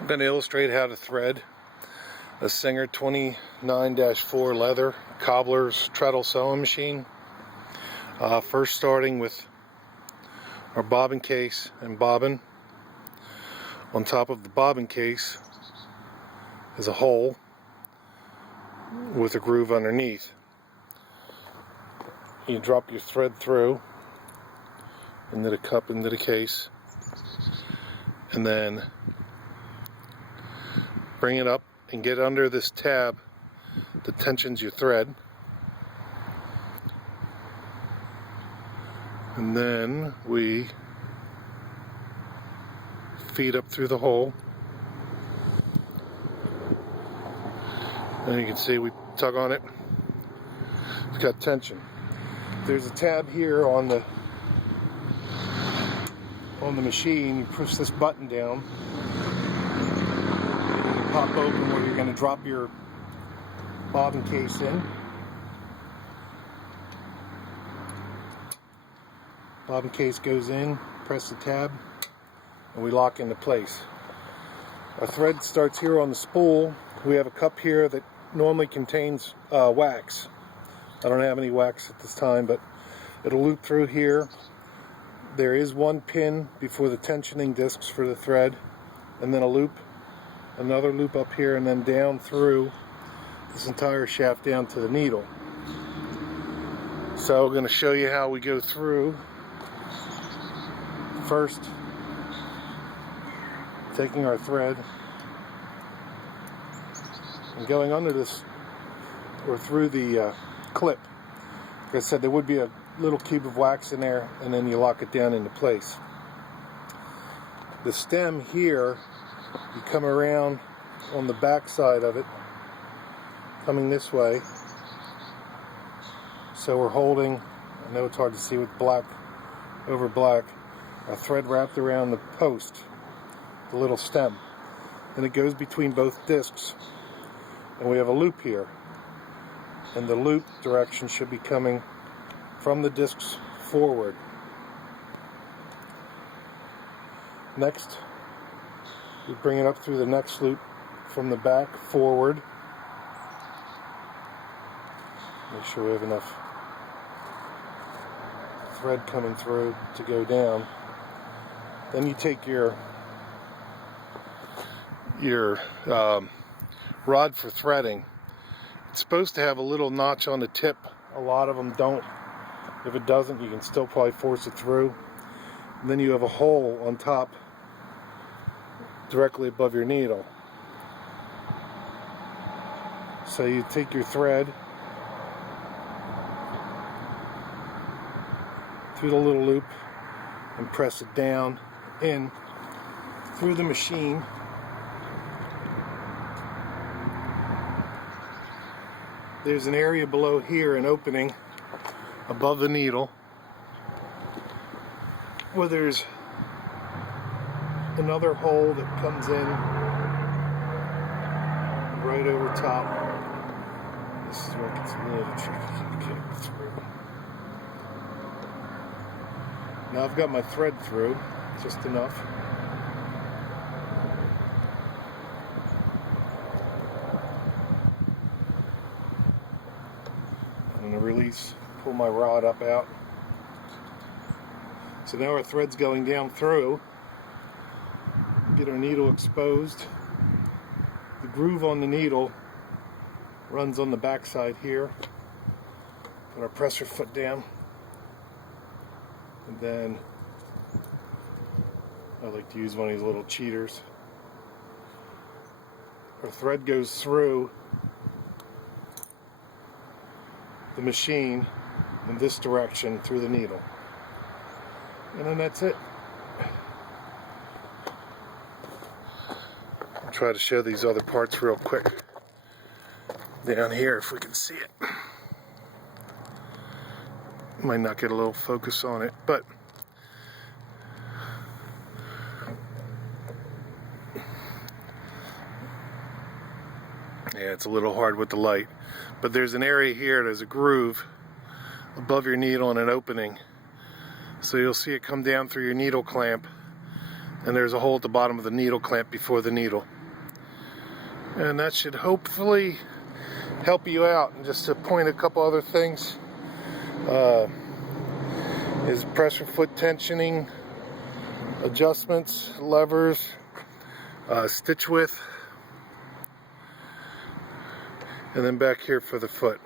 I'm going to illustrate how to thread a Singer 29-4 leather Cobbler's Treadle sewing machine. First starting with our bobbin case and bobbin. On top of the bobbin case is a hole with a groove underneath. You drop your thread through into the cup, into the case, and then bring it up and get under this tab that tensions your thread. And then we feed up through the hole. And you can see we tug on it. It's got tension. There's a tab here on the machine. You push this button down. Pop open where you're going to drop your bobbin case in. Bobbin case goes in, press the tab, and we lock into place. Our thread starts here on the spool. We have a cup here that normally contains wax. I don't have any wax at this time, but it'll loop through here. There is one pin before the tensioning discs for the thread, and then a loop, another loop up here, and then down through this entire shaft down to the needle. So I'm going to show you how we go through. First, taking our thread and going under this or through the clip. Like I said, there would be a little cube of wax in there, and then you lock it down into place. The stem here, you come around on the back side of it, coming this way. So we're holding, I know it's hard to see with black over black, a thread wrapped around the post, the little stem. And it goes between both discs. And we have a loop here. And the loop direction should be coming from the discs forward. Next, we bring it up through the next loop from the back forward. Make sure we have enough thread coming through to go down. Then you take your rod for threading. It's supposed to have a little notch on the tip. A lot of them don't. If it doesn't, you can still probably force it through. And then you have a hole on top directly above your needle. So you take your thread through the little loop and press it down in through the machine. There's an area below here, an opening above the needle, where there's another hole that comes in right over top. This is where it gets a little tricky to get it through. Now I've got my thread through, just enough. I'm going to release, pull my rod up out. So now our thread's going down through. Get our needle exposed. The groove on the needle runs on the back side here. Put our presser foot down. And then I like to use one of these little cheaters. Our thread goes through the machine in this direction through the needle. And then that's it. I'll try to show these other parts real quick down here if we can see it. Might not get a little focus on it, but yeah, it's a little hard with the light. But there's an area here, there's a groove above your needle and an opening. So you'll see it come down through your needle clamp And there's a hole at the bottom of the needle clamp before the needle. And that should hopefully help you out. And just to point a couple other things, is pressure foot tensioning, adjustments, levers, stitch width, and then back here for the foot.